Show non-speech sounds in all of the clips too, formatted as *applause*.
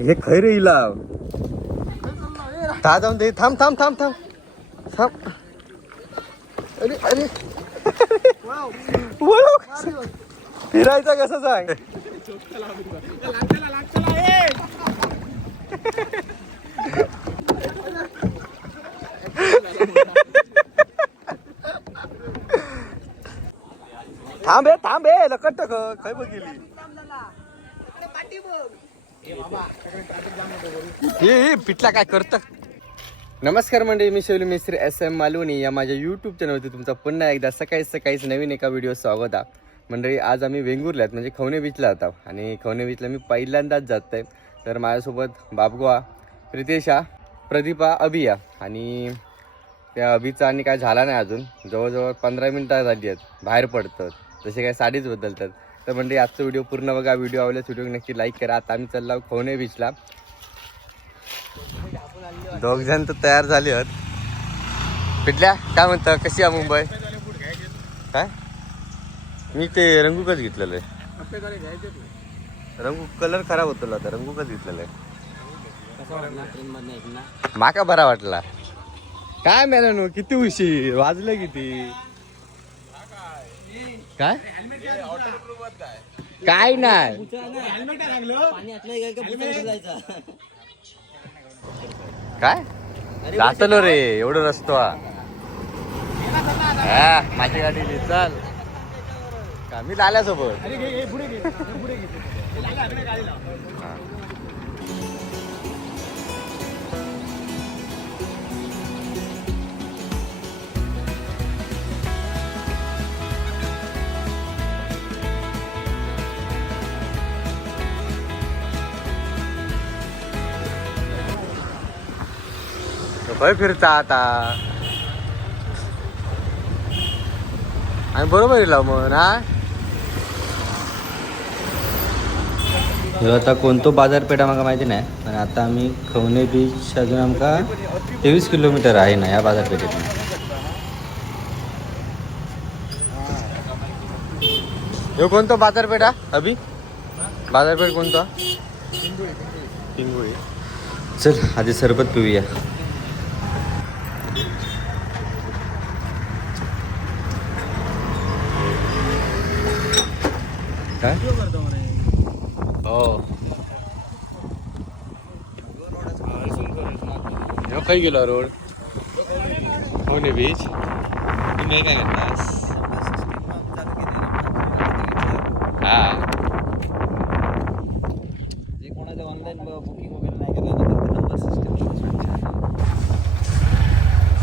हे खैर हिला ता जाऊन दे. थांब थांब थांब थांब. थांब. अरे अरे? फिरायचा कसं सांग? थांब हे थांब लकट खै बघितली हे हे, पिठला काय करत? नमस्कार मंडळी मी शैली मिस्त्री एस एम मालवणी. या माझ्या यूट्यूब चॅनलवरती तुमचा पुन्हा एकदा सकाळी सकाळीच नवीन एका व्हिडिओ स्वागत आहे. मंडळी आज आम्ही वेंगुर्ल्यात म्हणजे खवणे बीचला जातो आणि खवणे बीचला मी पहिल्यांदाच जात आहे तर माझ्यासोबत बाबगोवा प्रितेशा प्रदीपा अभिया आणि त्या अभिचा आणि काय झाला नाही अजून. जवळजवळ पंधरा मिनटं झाली आहेत बाहेर पडतात जसे काय साडीच बदलतात. तर म्हणजे आजचा व्हिडिओ पूर्ण बघा. व्हिडिओ आवडल्यास व्हिडिओ नक्की लाईक करा. आता आम्ही चाललो आहोत खवणे बीचला दोघ जण तर तयार झाले आहेत. पिटल्या काय म्हणतं? कशी आहे मुंबई? काय? मी ते रंगूकच घेतलेलं आहे. रंगू कलर खराब होतो आता. रंगूकच घेतलेलं आहे. माका बरा वाटला. काय मॅनू किती उशीर? वाजलं किती? काय? काय नाही. काय? जातलो रे एवढं रस्तो. हा माझी गाडी घे, चल. का मी लाल्यासोबत. खय फिरता आता. आणि बरोबर येला मग ना ह्यो आता कोणतो बाजारपेठ आम्हाला माहिती नाही पण आता आम्ही खवणे बीच अजून आमका तेवीस किलोमीटर आहे ना या बाजारपेठेतून. ह्यो कोणतो बाजारपेठ हा अभि? बाजारपेठ कोणता? पिंगुळी चल आधी सरबत पिऊया. काय हो ह्यो खंय गेलो रोड होणे बीच तुम्ही काय करतास हा जे कोणाचं ऑनलाईन बुकिंग वगैरे नाही केलं ना तर नंबर सिस्टम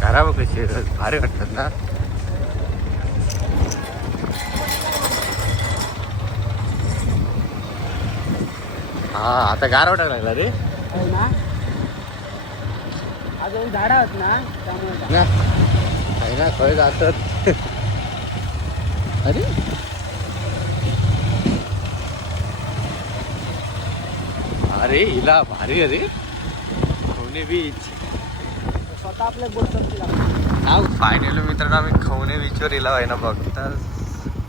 करा बघ कशी भारी वाटतात ना हा आता गार वाटायला लागला रे. ना? अजून झाडं आहेत ना त्यामुळे ना. खय जातात. अरे. अरे हिला भारी अरे खवणे बीच स्वतः आपल्या बोट हा फायनली मित्रांनो आम्ही खवणे बीचवर इला आहे ना बघ. तर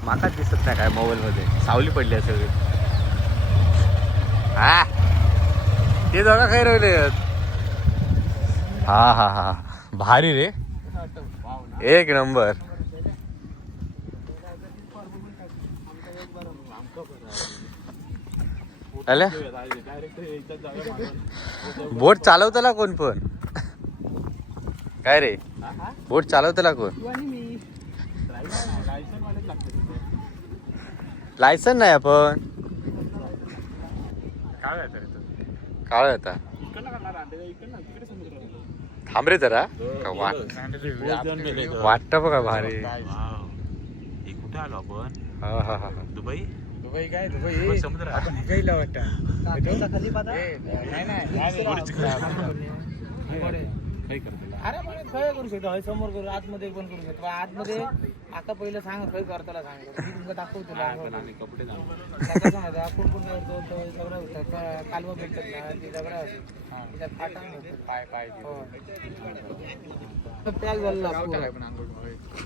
माका दिसत नाही काय मोबाईलमध्ये सावली पडली आहे सगळी हा. ते दोघा काय राहिले. हा हा हा. भारी रे. एक नंबर. अले बोट चालवताला कोण पण? काय रे? बोट चालवतला कोण? लायसन नाही आपण. काळ आता. थांब रे जरा. का वाट वाटत बघा भारी. कुठे आलो आपण? हा हा हा दुबई? दुबई काय? दुबई. समुद्र. दुबईला वाटतं. काही करतो अरे मला खय करू शकतो. हय समोर करू आतमध्ये पण करू शकतो. आतमध्ये आता पहिलं सांग खय करताला सांग. मी तुमका दाखवतो कपडे कोण कोण करतो तो दगडं होतं कालवं भेटतात ना ती दगडं असतात त्याच्यात फाटा होतात. पाय पाय पॅक झालेला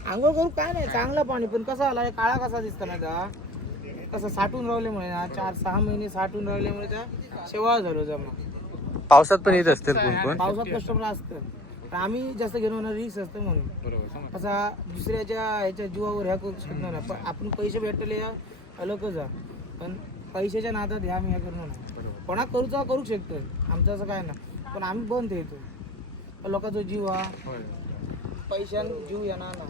आंघोळ करू काय नाही चांगलं पाणी. पण कसं आला हे काळा कसा दिसतो ना का? कसं साठून राहिल्यामुळे ना चार सहा महिने साठून राहिल्यामुळे त्या शेवाळ झालो जमा. पावसात पण येत असतील कोण कोण? पावसात कस्टमर असतं पण आम्ही जास्त घेऊन रिस्क असतं म्हणून. असा दुसऱ्याच्या ह्याच्या जीवावर ह्या करू शकणार नाही. पण आपण पैसे भेटले या अलगच आहे पण पैशाच्या नादात ह्या आम्ही ह्या करणार नाही. कोणा करूचा करू शकतो आमचं असं काय ना पण आम्ही बंद येतो लोकांचा जीव हा पैशान जीव येणार ना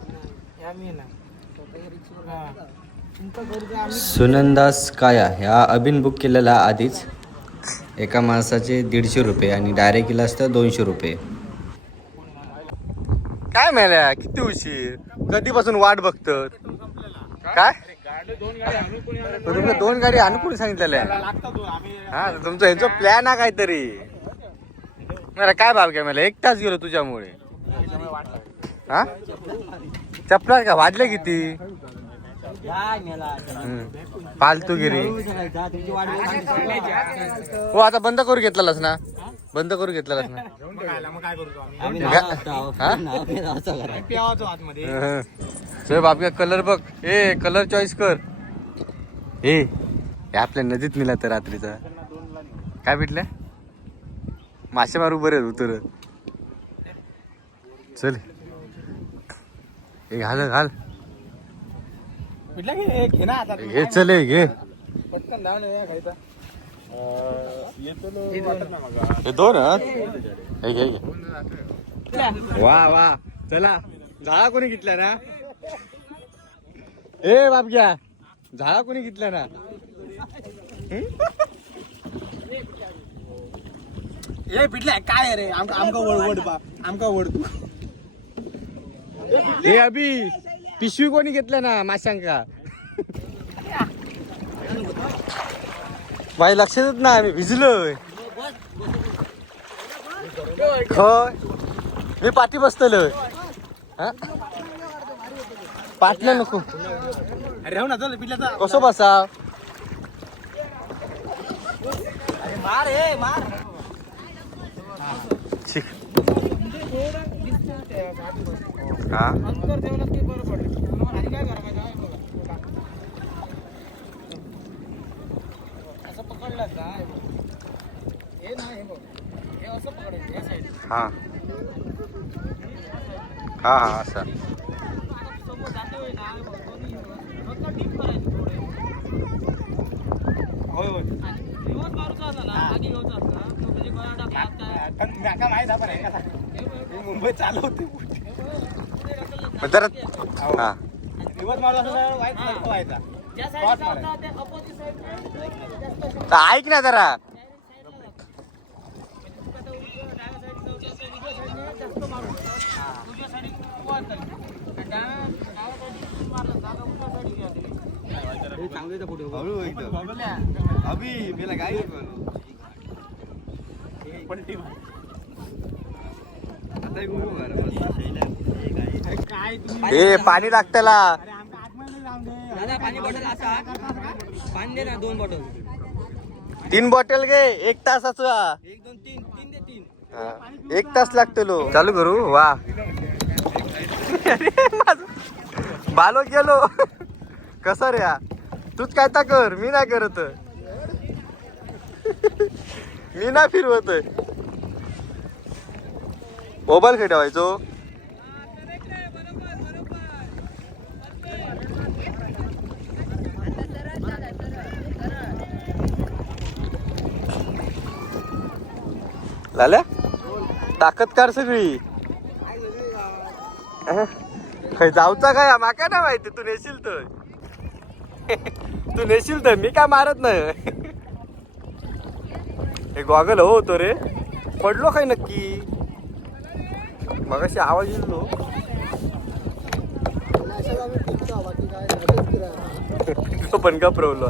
ह्या मी ना हा. तुमचं आम्ही सुनंदास काया ह्या अभिन बुक केलेला आधीच एका माणसाचे दीडशे रुपये आणि डायरेक्ट केलं असतं दोनशे रुपये. काय मेल्या? किती उशीर? कधीपासून वाट बघत काय? तुमच्या दोन गाडी आणून कोणी हा तुमचं ह्यांचं प्लॅन आहे काहीतरी. मला काय भाव काय मला एक तास गेलो तुझ्यामुळे. हा? चपला का? वाजले किती? हम्म. फालतूगिरी हो आता बंद करू घेतलेलास ना? बंद करू घेतलेलास ना मग काय करू आम्ही? हा? प्यावाचो आतमध्ये. बाप कलर बघ. ए कलर चॉईस कर. ए हे आपल्या नदीत मिला तर रात्रीचा. काय भेटल्या मासे मारू बरे उतर. चल. हे घाल घाल. म्हटलं की घे ना आता. घे चल हे घे. पटकन खायचा. हे दोन वा वा. चला. झाडा कोणी घेतला ना? ए बापग्या झाडा कोणी घेतला ना? ए पिटल्या काय रे? आमका आमका वड वड बा. आमका वड तू. ए अभि पिशवी कोणी घेतलं ना माशांका? माझ्या लक्षातच ना आम्ही भिजलोय. मी पाठी बसतलोय हा? पाटलं नको. अरे हो ना चल कसं बसा मार ए मार. हा. अंतर ठेवलं की बरं पडेल? आणि काय करा माहिती आहे? बघा. असं पकडलं का? हे बघ. हे नाही हे बघ. हे असं पकडायचं या साईड हा. हा हा असा. समोर जाते होय ना दोन्ही फक्त deep करायचं थोडे. आणि reverse मारूचा असला ना, आधी घ्यायचा असला, तो म्हणजे टाकला, मुंबई चालवते मग जरा हा. दिवस मला असं वाईट व्हायचा. ज्या side ला होता, त्या ने जास्त तर ऐक ना जरा. अभि मेला काय ए पाणी लागतला पाणी दे ना दोन बॉटल. तीन बॉटल घे एक तासाचा. एक दोन तीन तीन दे तीन. एक तास लागतो चालू करू? वा. *laughs* बालो गेलो. *laughs* कसा रे? तूच काय ता कर? मी नाही करत. *laughs* मी नाही फिरवत. मोबाईल खेळवायचो झाल्या? ताकद कार सगळी. अह, जाऊचा काय? माका नाही माहिती. तू नेशील तर. तू नेशील तर. मी काय मारत नाही. हे गॉगल हो होतो रे. पडलो काय नक्की? मग अशी आवाज येतो. तो पण का प्रवलो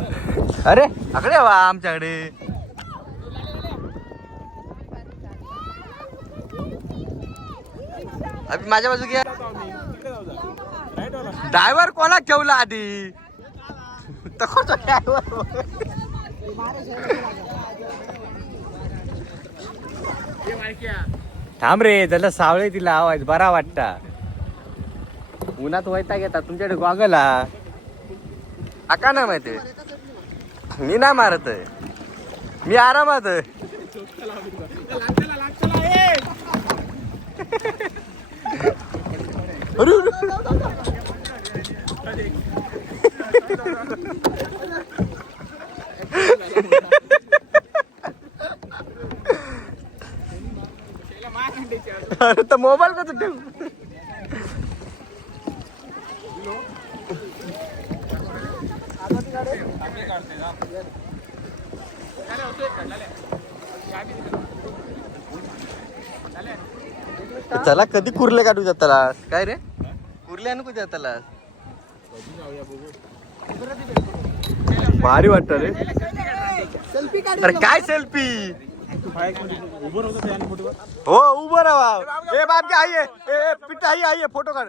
अरे आकडे वा आमच्याकडे. अभि माझ्या बाजू घ्या. ड्रायव्हर कोणा ठेवला आधी? तकोच ड्रायव्हर थांब रे त्याला सावळे तिला आवाज बरा वाटता. उन्हात वैता घेतात तुमच्याकडे गॉगल हा. आका ना माहिती? मी ना मारत आहे. मी आरामात आहे. अरे, अरे. अरे तर मोबाईल कसं ठेव चालेल चला कधी कुर्ले काढू त्याला काय रे? कुर्ले आणू कधी त्याला भारी वाटत रे. अरे काय सेल्फी हो उभं राहा. ए बाप आई आहे. ए पिट आई आई फोटो काढ.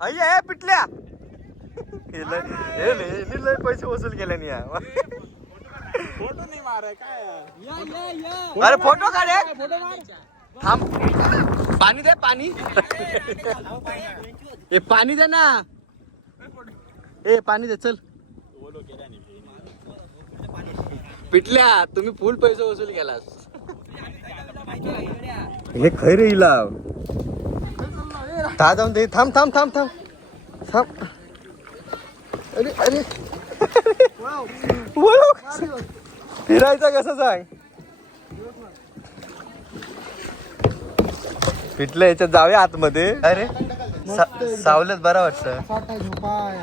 आई आहे पिटल्या. हे लय- पैसे वसूल केले नाही अरे फोटो काढ. थांब. पाणी दे पाणी. ए पाणी दे ना. ए पाणी दे चल. पिटल्या तुम्ही फुल पैसे वसूल केलास. हे खैर हिला. ता जाऊन दे. थांब थांब थांब थांब. थांब. अरे अरे. फिरायचा कसं सांग? पिटलं याच्यात जाऊया आतमध्ये. अरे सा- सावलीत बरा वाटतं. झोपाय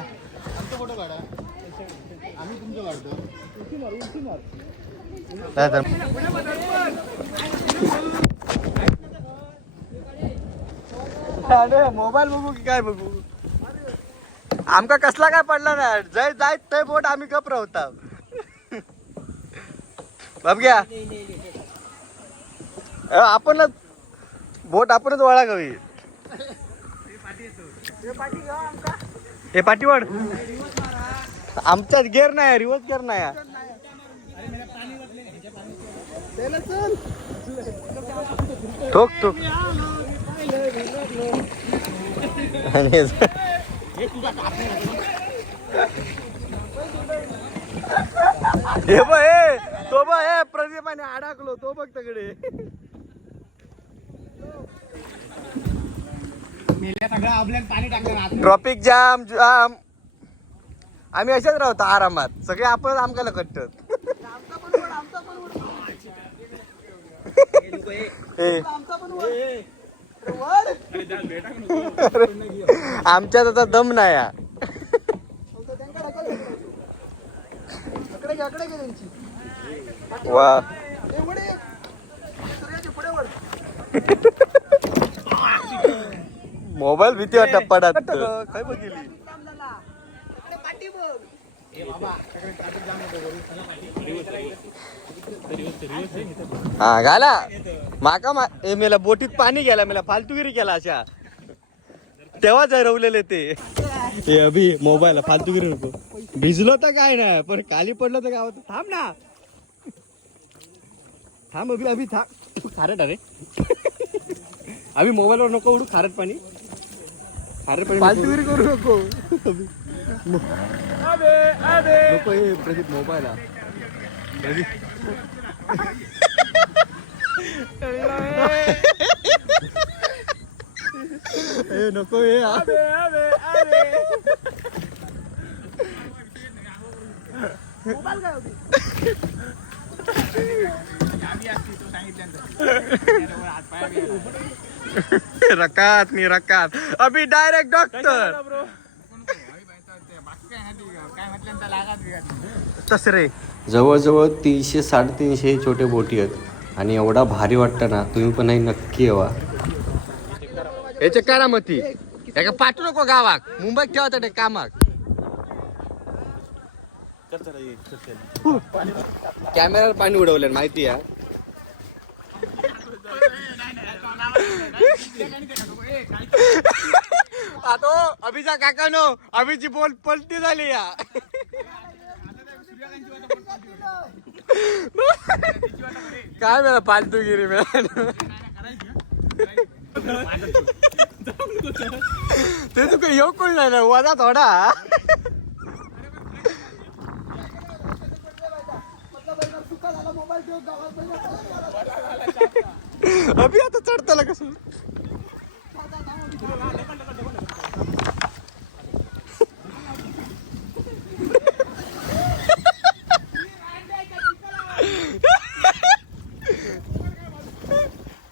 नाही तर मोबाईल बघू की काय बघू? आमका कसला काय पडला ना जय जाय ते बोट आम्ही गप राहता. बाब घ्या. आपणच बोट आपणच वळा गवी. हे पाठीवाड आमचाच गेर नाही रिवर्स गेअर नाही. ठोक ठोक. हे बघ हे तो बघ हे प्रदीपाने अडकलो तो बघ तकडे सगळं आपल्याला पाणी टाकणार ट्रॉफिक जाम जाम आम्ही अशाच राहतो आरामात. सगळे आपण आमकाला कटत आमच्यात आता दम नाही. वा. *laughs* मोबाईल भीती वाटत पडत काय बघितली हा घाला. माका मा ए मेला बोटीत पाणी गेला मेला फालतूगिरी केला अशा. तेव्हा जरवलेले ते. हे अभि मोबाईल फालतूगिरी नको. भिजलो तर काय नाही पण खाली पडलं तर गावात थांब ना. थांब अभि अभि थांब. खारट अरे आम्ही *laughs* मोबाईलवर नको उडू खारट पाणी. पाणी फालतूगिरी करू नको. नको हे प्रदीप मोबाईल हा. ए नको हे हा. *laughs* रकात मी रकात. अभि डायरेक्ट डॉक्टर तस रे. जवळजवळ तीनशे साडेतीनशे छोटे बोटी आहेत. आणि एवढा भारी वाटतं ना तुम्ही पण नाही नक्की यावा. याच्या करामती. एका पाठवू नको गावाक. मुंबईत ठेवा ते कामाक. कॅमेऱ्यावर पाणी उडवलं माहिती आहे. आता अभिचा काका नो अभिची बोल पलटी झाली या. काय मला पालतू गिरी ते तुका येऊ कोण नाही ना वजा थोडा. अभि आता चढताला कसं?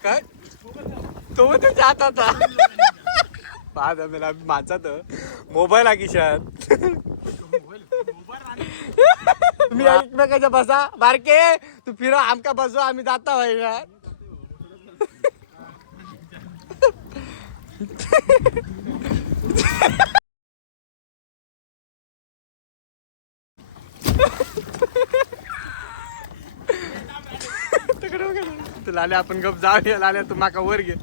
काय? तो मग त्याच्या हातात पाहत मला माझा तर मोबाईल हा मी एकमेकाच्या बसा. बारके तू फिरा आमका बसू आम्ही जाता व्हायला *laughs* लाल्या लाले आपण गप जाऊया. लाल्या तू माका वर घे.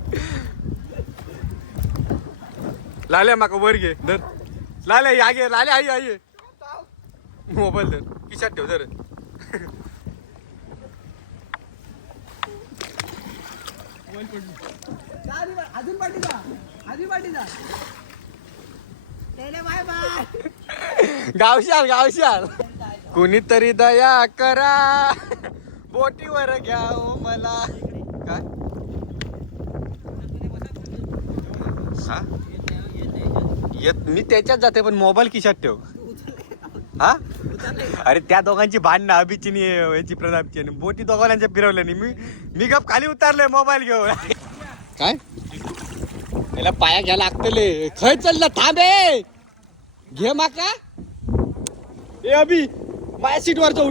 लाल्या माका वर घे. धर. लाल्या या घे लाल्या आई आई मोबाईल धर. खिशात ठेव धर. अजून पाठी जा. अजून पाठी जा. Bye bye. गावशाल गावशाल. कुणीतरी दया करा. बोटीवर घ्या ओ मला. काय? हा? येत मी त्याच्यात जाते पण मोबाईल खिशात ठेव. हा? अरे त्या दोघांची भांडणं अभिचिनी याची प्रतापची आणि बोटी दोघांच्या फिरवल्या नाही मी मी गप खाली उतरलोय मोबाईल घेऊन. काय? त्याला पाया घ्या लागतले खय चाललं थांबे घे माका. ए अभि माझ्या सीटवर जाऊ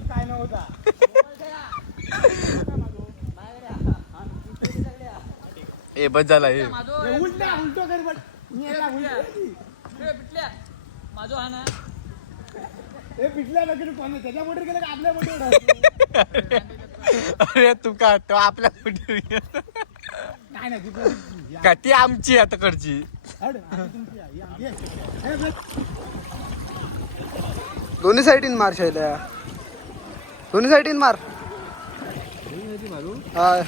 काय नव्हता ए बस झाला हे. उलटा उलटो कर माझो हा ना हे पिटल्या कोण त्याच्या मोटर का आपल्या मोटर अरे तुका तो आपल्या कुठे काय नाही का ती आमची आता कडची हड, आता तुमची आहे, या, ये. हे बघ. दोन्ही साईडीन मार शैल्या दोन्ही साईडीन मार. हा.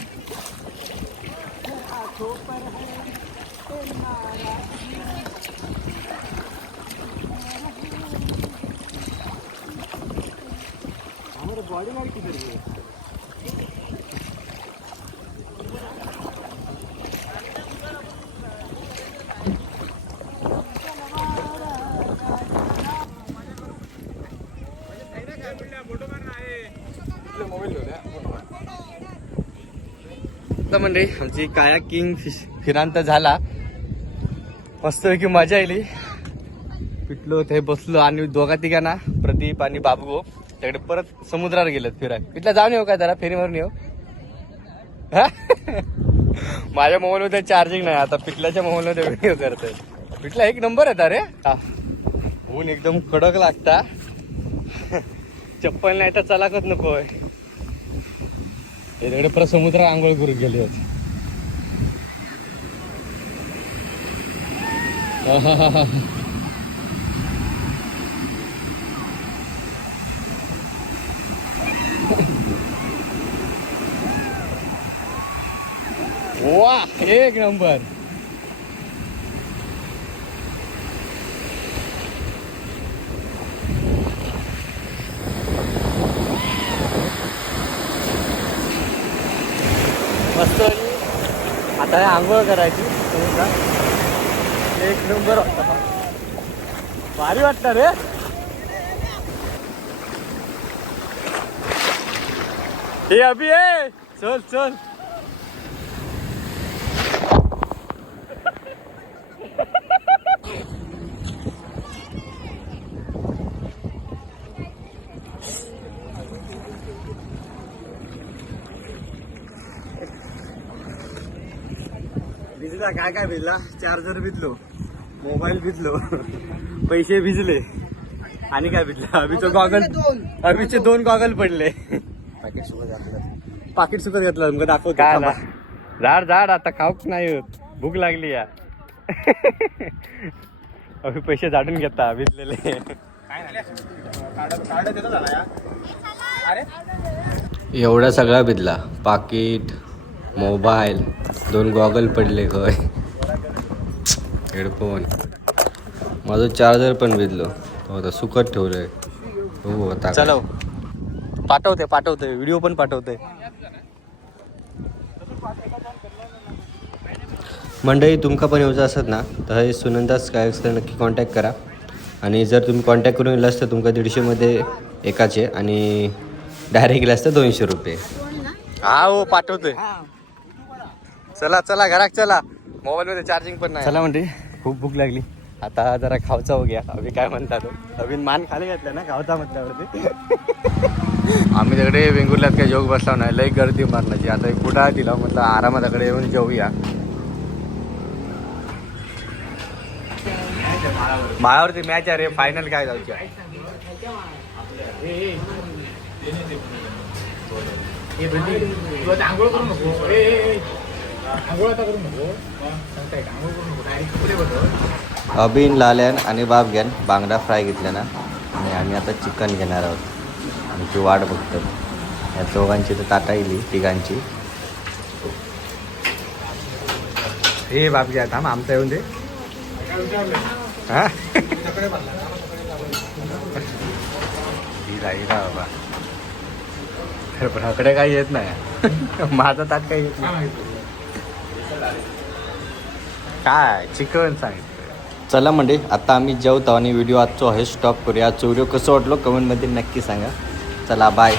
किती म्हणजे आमची काया किंग फिरांत झाला. मस्त की मजा येईल पिटलो ते बसलो आणि दोघा तिघांना प्रदीप आणि बाबू त्याकडे परत समुद्रावर गेलेत फिराय इथला जाऊन येऊ का जरा? फेरीवरून येऊ? माझ्या मोबाईल मध्ये चार्जिंग नाही आता पिटल्याच्या मोबाईल मध्ये व्हिडिओ करतोय. पिटला एक नंबर आहे रे. ऊन एकदम कडक लागता. चप्पल नाही तर चलाकच नकोय हे तिकडे प्रसमुद्र आंघोळ करून गेले होते *laughs* वा एक नंबर मस्त आणि आता आंघोळ करायची? एक नंबर भारी वाटतं रे. हे अभि चल चल भिजला काय काय भिजला चार्जर भिजलो. मोबाईल भिजलो. पैसे भिजले. आणि काय भिजलं अभिचं गॉगल अभिचे दोन. गॉगल पडले. पाकिट सुकत घेतलं तुमचं दाखवतो. काय थांबा. आला? झाड झाड. आता खाऊक नाही होत. भूक लागली या. अभि पैसे झाडून घेता भिजलेले. एवढा सगळा भिजला. पाकिट मोबाईल दोन गॉगल पडले खय हेडफोन. माझं चार्जर पण भिजलो तो आता सुकत ठेवलंय. हो आता चलो. पाठवते पाठवते. व्हिडिओ पण पाठवते. मंडळी तुमका पण येऊचं असत ना? तर हे सुनंदास काय तर नक्की कॉन्टॅक्ट करा. आणि जर तुम्ही कॉन्टॅक्ट करून येलास तर तुमका दीडशेमध्ये एकाचे आणि डायरेक्ट गेलास तर दोनशे रुपये. हा हो पाठवतोय चला चला घरात चला. मोबाईलमध्ये चार्जिंग पण नाही. चला म्हणजे खूप भूक लागली. आता जरा खावचा हो गया अभि काय म्हणतात अभिन मान खाली घातला ना खावचा म्हटल्यावरती. आम्ही तिकडे वेंगुर्ल्यात काय जोग बसला नाही लई गर्दी मारण्याची. आता एक कुठा दिला म्हटलं आरामात तिकडे येऊन जेऊया. माळावरती मॅच आहे रे फायनल काय अबिन लाल्यान आणि बाबग्यान बांगडा फ्राय घेतल्या ना. आणि आम्ही आता चिकन घेणार आहोत. आमची वाट बघतो या चौघांची तर ताटा येईल तिघांची. हे बाबग्या थांब आमचा येऊन दे. हा? बाबा. पण आकडे काही येत नाही. माझा ताट काही येत नाही. काय? चिकन सांगितलं. चला म्हणजे आता आम्ही जेवतो आणि व्हिडिओ आजचो आहे स्टॉप करूया. आजचा व्हिडिओ कसं वाटलो? कमेंटमध्ये नक्की सांगा. चला बाय